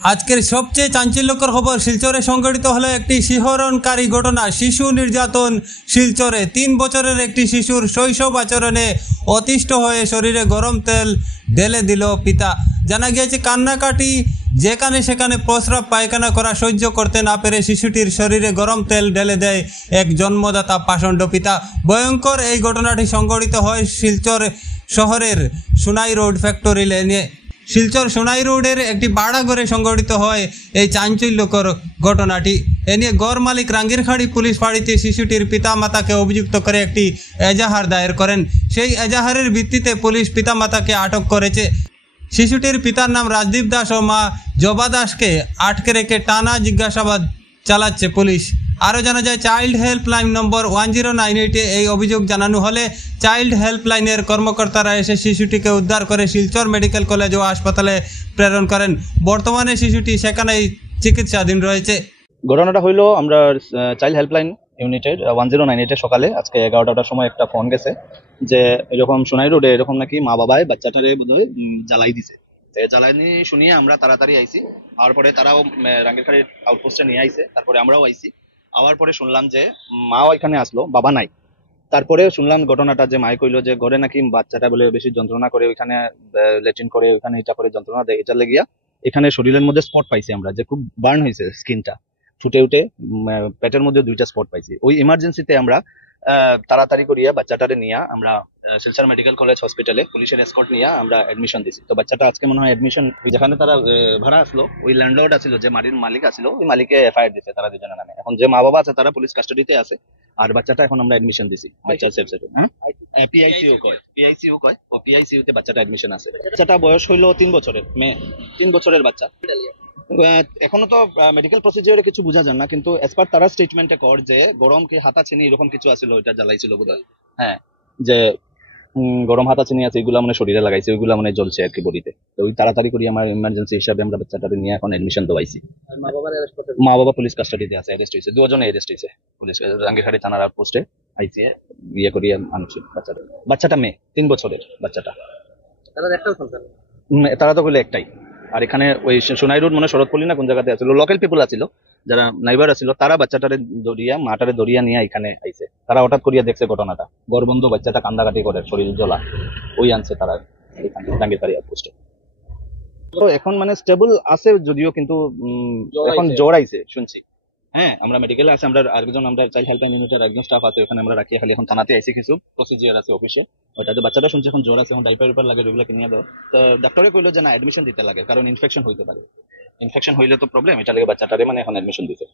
আজকের সবচেয়ে চাঞ্চল্যকর খবর শিলচরে সংঘটিত হলো একটি শিহরণকারী ঘটনা। শিশু নির্যাতন শিলচরে 3 বছরের একটি শিশুর শৈশব আচরণে অতিষ্ঠ হয়ে শরীরে গরম তেল ঢেলে দিল পিতা। জানা গিয়েছে কান্নাকাটি যেখানে সেখানে প্রস্রাব পায়খানা করা সহ্য করতে না পেরে শিশুটির শরীরে গরম তেল ঢেলে দেয় এক জন্মদাতা পাষণ্ড পিতা। ভয়ঙ্কর এই ঘটনাটি সংঘটিত হয় শিলচর শহরের সোনাই রোড ফ্যাক্টরি লেনে। শিলচর সোনাই রোডের একটি বাড়াঘরে সংঘটিত হয় এই চাঞ্চল্যকর ঘটনাটি। এ নিয়ে গড় মালিক রাঙ্গিরখাড়ি পুলিশ ফাঁড়িতে শিশুটির পিতামাতাকে অভিযুক্ত করে একটি এজাহার দায়ের করেন। সেই এজাহারের ভিত্তিতে পুলিশ পিতামাতাকে আটক করেছে। শিশুটির পিতার নাম রাজদীপ দাস ও মা জবা দাসকে আটকে রেখে টানা জিজ্ঞাসাবাদ চালাচ্ছে পুলিশ। আরও জানা যায় চাইল্ড হেল্পলাইন নম্বর 1098-এ এই অভিযোগ জানানো হলে চাইল্ড হেল্পলাইনের কর্মকর্তারা এসে শিশুটিকে উদ্ধার করে শিলচর মেডিকেল কলেজ ও হাসপাতালে প্রেরণ করেন। বর্তমানে শিশুটি সেখানেই চিকিৎসাধীন রয়েছে। ঘটনাটা হইলো আমরা চাইল্ড হেল্পলাইন ইউনিটের 1098-এ সকালে আজকে 11টার সময় একটা ফোন গেছে যে এরকম সোনাই রোডে এরকম নাকি মা বাবাই বাচ্চাটারে বোধহয় জ্বালাই দিছে। জ্বালানি শুনিয়ে আমরা তাড়াতাড়ি আইছি। আর পরে তারাও রাঙ্গিরখাড়ির আউটপোস্টে নিয়ে আইছে। তারপরে আমরাও আইছি। আবার পরে শুনলাম যে মাও এখানে আসলো, বাবা নাই। তারপরে শুনলাম ঘটনাটা যে মাই কইলো যে ঘরে নাকি বাচ্চাটা বলে বেশি যন্ত্রণা করে, ওইখানে ল্যাট্রিন করে, ওইখানে এটা করে যন্ত্রণা দেয়। এটা লেগিয়া এখানে শরীরের মধ্যে স্পট পাইছি আমরা, যে খুব বার্ন হয়েছে স্কিনটা, ফুটে উঠে পেটের মধ্যে 2টা স্পট পাইছি। ওই ইমার্জেন্সিতে আমরা তাড়াতাড়ি করিয়া বাচ্চাটারে নিয়ে আমরা শিলচর মেডিকেল কলেজ হসপিটালে পুলিশের এসকর্ট নিয়ে আমরা এডমিশন দিছি। তো বাচ্চাটা আজকে মনে হয় এডমিশন, যেখানে তারা ভাড়া আসলো ওই ল্যান্ডলর্ড আছিল, যে বাড়ির মালিক আছিল, ওই মালিকে এফআইআর দিছে তারা দুজনের নামে। এখন যে মা বাবা আছে তারা পুলিশ কাস্টাডিতে আছে। আর বাচ্চাটা এখন আমরা এডমিশন দিছি বাচ্চা সেফ সেফ। হ্যাঁ, পিআইসিইউ কয় পিআইসিইউ তে বাচ্চাটা এডমিশন আছে। বাচ্চাটা বয়স হইলো 3 বছরের, মেয়ে 3 বছরের বাচ্চা। এখনো তো মেডিকেল প্রসিজিওরে কিছু বোঝা যান না, কিন্তু এজ পার তারা স্টেটমেন্টে কর যে গরম কি হাতা চিনি এরকম কিছু আছিল, ওইটা জ্বালাইছিল বোধহয়। হ্যাঁ, যে গরম হাতা চিনি আছে, এগুলা মানে শরীরে লাগাইছে, ওইগুলা মানে জ্বলছে আর কি বডিতে। তো ওই তাড়াতাড়ি করি আমার ইমার্জেন্সি হিসাবে আমরা বাচ্চাটাকে নিয়ে এখন এডমিশন দেওয়াইছি। মা বাবা পুলিশ কাস্টাডিতে আছে, অ্যারেস্ট হয়েছে, 2 জনে অ্যারেস্ট হয়েছে পুলিশ রাঙ্গিরখাড়ি থানার আউটপোস্টে আইসি ইয়ে করিয়ে আনছি বাচ্চাটা মেয়ে 3 বছরের বাচ্চাটা। তারা তো বলে একটাই। আর এখানে ওই সোনাই রোড মানে শরৎপল্লী না কোন জায়গাতে আছিল, লোকাল পিপল আছিল, যারা নাইবার আছিল, তারা বাচ্চাটারে দরিয়া মাটারে দরিয়া নিয়ে এখানে আইছে। তারা হঠাৎ করিয়া দেখছে ঘটনাটা, গড়বন্ধ বাচ্চাটা কান্দাকাটি করে, শরীর জ্বলা, ওই আনছে তারা এখানে রাঙ্গিরখাড়ি আউটপোস্টে। তো এখন মানে স্টেবল আছে যদিও, কিন্তু এখন জ্বর আইছে শুনছি। হ্যাঁ, আমরা মেডিকেলে আছে, আমরা আরেকজন আমরা চাইল্ড হেল্পলাইন ইউনিটের একজন স্টাফ আছে ওখানে আমরা রাখি। খালি এখন থানাতে আইছি, কিছু প্রসিজিওর আছে অফিসে। ওইটাতে বাচ্চাটা শুনছি এখন জ্বর আছে, এখন ডাইপার লাগে, ওইগুলো কিনে দাও। তো ডাক্তারে কইলো যে না, এডমিশন দিতে লাগে, কারণ ইনফেকশন হইতে পারে। ইনফেকশন হইলে তো প্রবলেম, এটা লাগে বাচ্চাটারে মানে এখন এডমিশন দিতে।